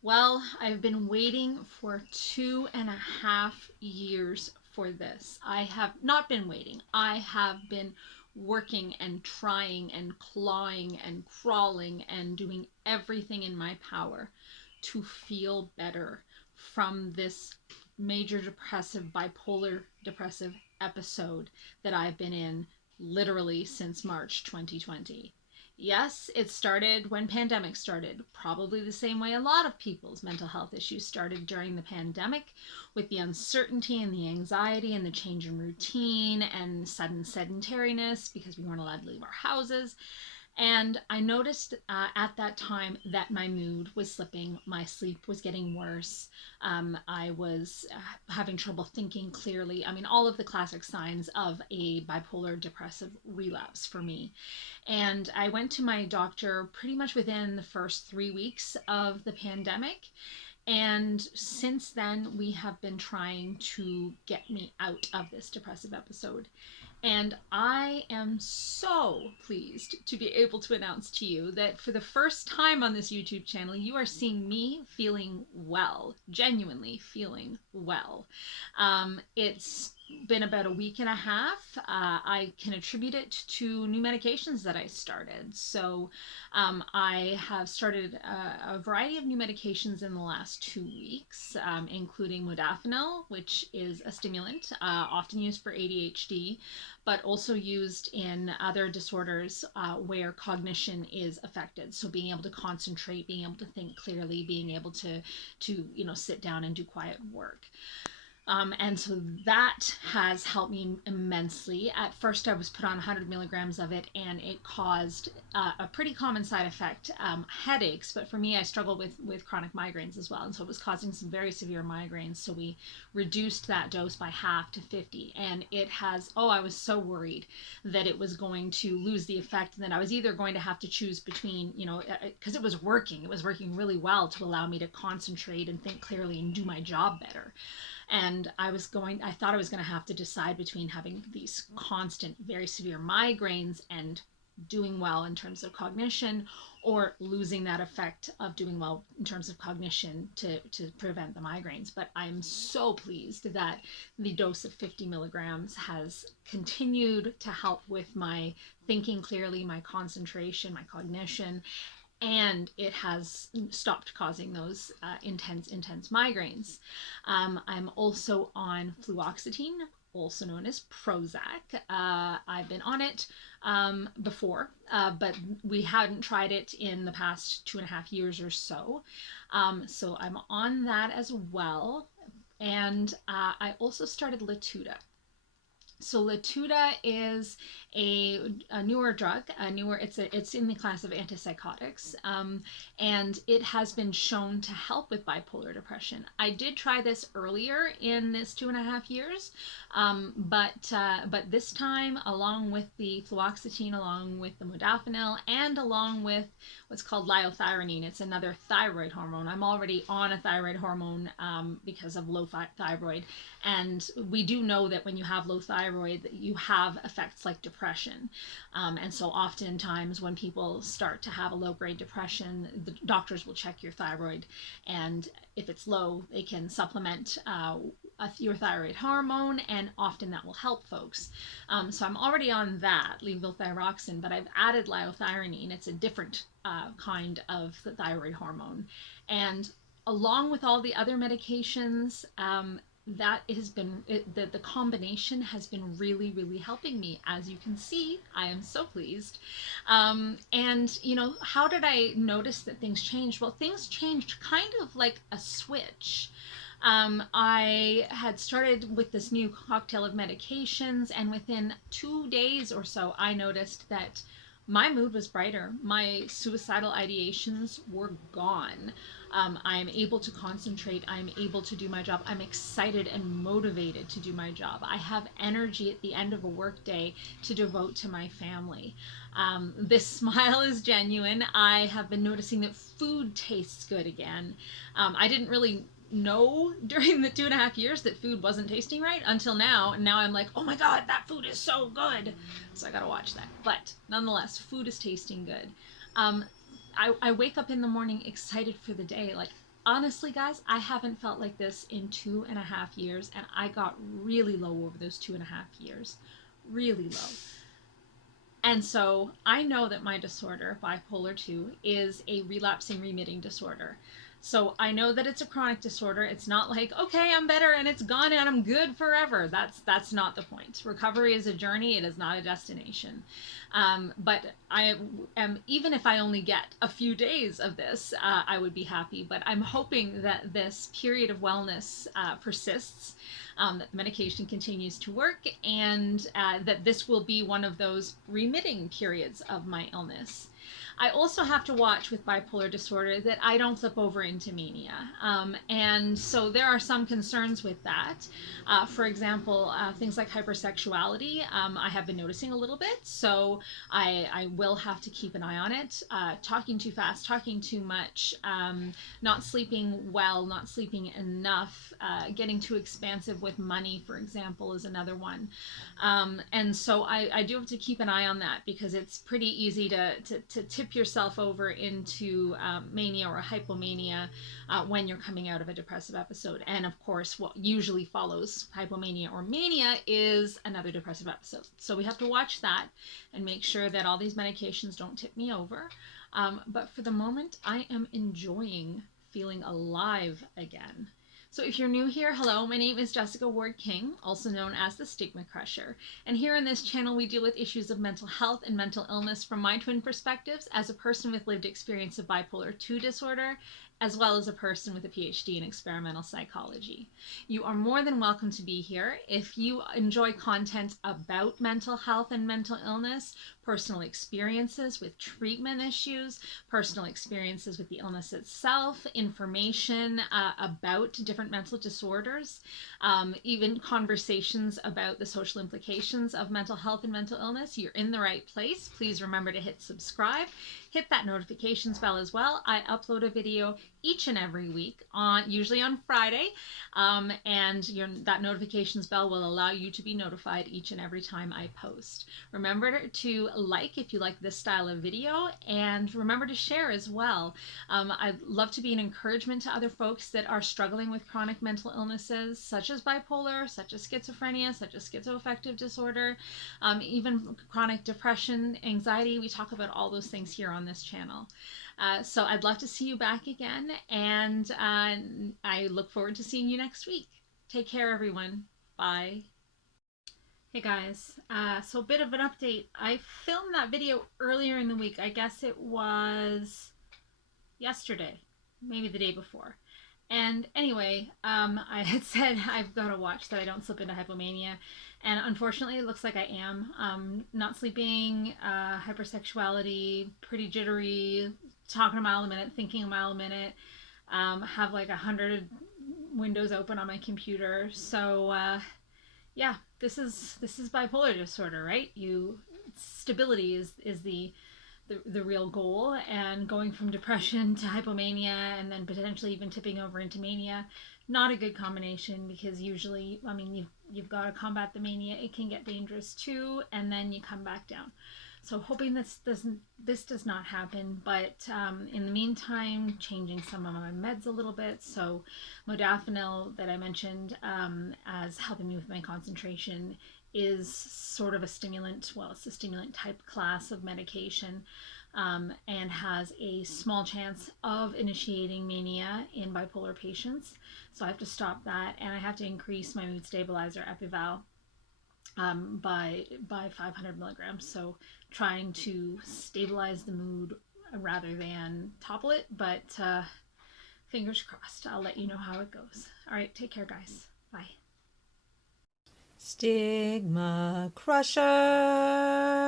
Well, I've been waiting for 2.5 years for this. I have not been waiting. I have been working and trying and clawing and crawling and doing everything in my power to feel better from this major depressive, bipolar depressive episode that I've been in literally since March 2020. Yes, it started when pandemic started, probably the same way a lot of people's mental health issues started during the pandemic, with the uncertainty and the anxiety and the change in routine and sudden sedentariness because we weren't allowed to leave our houses. And I noticed at that time that my mood was slipping, my sleep was getting worse, I was having trouble thinking clearly. I mean, all of the classic signs of a bipolar depressive relapse for me. And I went to my doctor pretty much within the first 3 weeks of the pandemic. And since then, we have been trying to get me out of this depressive episode. And I am so pleased to be able to announce to you that for the first time on this YouTube channel, you are seeing me feeling well, genuinely feeling well. It's been about a week and a half. I can attribute it to new medications that I started. So I have started a variety of new medications in the last 2 weeks, including modafinil, which is a stimulant often used for ADHD, but also used in other disorders where cognition is affected. So being able to concentrate, being able to think clearly, being able to sit down and do quiet work. And so that has helped me immensely. At first, I was put on 100 milligrams of it, and it caused a pretty common side effect, headaches. But for me, I struggled with chronic migraines as well. And so it was causing some very severe migraines. So we reduced that dose by half to 50. And it has, I was so worried that it was going to lose the effect and that I was either going to have to choose between, because it was working. It was working really well to allow me to concentrate and think clearly and do my job better. And I thought I was going to have to decide between having these constant, very severe migraines and doing well in terms of cognition, or losing that effect of doing well in terms of cognition to prevent the migraines. But I'm so pleased that the dose of 50 milligrams has continued to help with my thinking clearly, my concentration, my cognition, and it has stopped causing those intense migraines. I'm also on fluoxetine, also known as Prozac. I've been on it before, but we hadn't tried it in the past 2.5 years or so. So I'm on that as well. And I also started Latuda. So Latuda is a newer drug, it's in the class of antipsychotics, and it has been shown to help with bipolar depression. I did try this earlier in this 2.5 years, but this time, along with the fluoxetine, along with the modafinil, and along with what's called liothyronine, it's another thyroid hormone. I'm already on a thyroid hormone because of low thyroid, and we do know that when you have low thyroid, that you have effects like depression. And so oftentimes when people start to have a low-grade depression, the doctors will check your thyroid, and if it's low, they can supplement your thyroid hormone, and often that will help folks. So I'm already on that, levothyroxine, but I've added liothyronine. It's a different kind of the thyroid hormone. And along with all the other medications, that has been the combination has been really helping me. As you can see, I am so pleased. And how did I notice that things changed? Well, things changed kind of like a switch. I had started with this new cocktail of medications, and within 2 days or so, I noticed that my mood was brighter. My suicidal ideations were gone. I'm able to concentrate. I'm able to do my job. I'm excited and motivated to do my job. I have energy at the end of a work day to devote to my family. This smile is genuine. I have been noticing that food tastes good again. I didn't really know during the 2.5 years that food wasn't tasting right until now. And now I'm like, oh my God, that food is so good. So I gotta watch that. But nonetheless, food is tasting good. I wake up in the morning excited for the day. Like, honestly, guys, I haven't felt like this in 2.5 years, and I got really low over those 2.5 years. Really low. And so I know that my disorder, bipolar 2, is a relapsing remitting disorder. So I know that it's a chronic disorder. It's not like, okay, I'm better and it's gone and I'm good forever. That's not the point. Recovery is a journey. It is not a destination. But I am, even if I only get a few days of this, I would be happy. But I'm hoping that this period of wellness persists, that the medication continues to work, and that this will be one of those remitting periods of my illness. I also have to watch with bipolar disorder that I don't flip over into mania. And so there are some concerns with that. For example, things like hypersexuality, I have been noticing a little bit. So I will have to keep an eye on it. Talking too fast, talking too much, not sleeping well, not sleeping enough, getting too expansive with money, for example, is another one. And so I do have to keep an eye on that, because it's pretty easy to tip yourself over into mania or hypomania when you're coming out of a depressive episode. And of course, what usually follows hypomania or mania is another depressive episode. So we have to watch that and make sure that all these medications don't tip me over. But for the moment, I am enjoying feeling alive again. So if you're new here, hello, my name is Jessica Ward King, also known as the StigmaCrusher. And here in this channel, we deal with issues of mental health and mental illness from my twin perspectives as a person with lived experience of bipolar 2 disorder, as well as a person with a PhD in experimental psychology. You are more than welcome to be here. If you enjoy content about mental health and mental illness, personal experiences with treatment issues, personal experiences with the illness itself, information about different mental disorders, even conversations about the social implications of mental health and mental illness, you're in the right place. Please remember to hit subscribe. Hit that notifications bell as well. I upload a video each and every week, usually on Friday, and that notifications bell will allow you to be notified each and every time I post. Remember to like if you like this style of video, and remember to share as well. I'd love to be an encouragement to other folks that are struggling with chronic mental illnesses, such as bipolar, such as schizophrenia, such as schizoaffective disorder, even chronic depression, anxiety. We talk about all those things here on this channel. So I'd love to see you back again, and I look forward to seeing you next week. Take care, everyone. Bye. Hey guys, so a bit of an update. I filmed that video earlier in the week. I guess it was yesterday, maybe the day before. And anyway, I had said I've got to watch that I don't slip into hypomania. And unfortunately, it looks like I am. Not sleeping, hypersexuality, pretty jittery, talking a mile a minute, thinking a mile a minute, have like 100 windows open on my computer. So yeah, this is bipolar disorder, right? Stability is the real goal, and going from depression to hypomania and then potentially even tipping over into mania, not a good combination, because usually, I mean, you've got to combat the mania. It can get dangerous too, and then you come back down. So hoping this does not happen, but in the meantime, changing some of my meds a little bit. So modafinil that I mentioned as helping me with my concentration is sort of a stimulant. Well, it's a stimulant type class of medication, and has a small chance of initiating mania in bipolar patients. So I have to stop that, and I have to increase my mood stabilizer Epival by 500 milligrams. So trying to stabilize the mood rather than topple it, but fingers crossed. I'll let you know how it goes. All right, take care, guys. Bye. StigmaCrusher.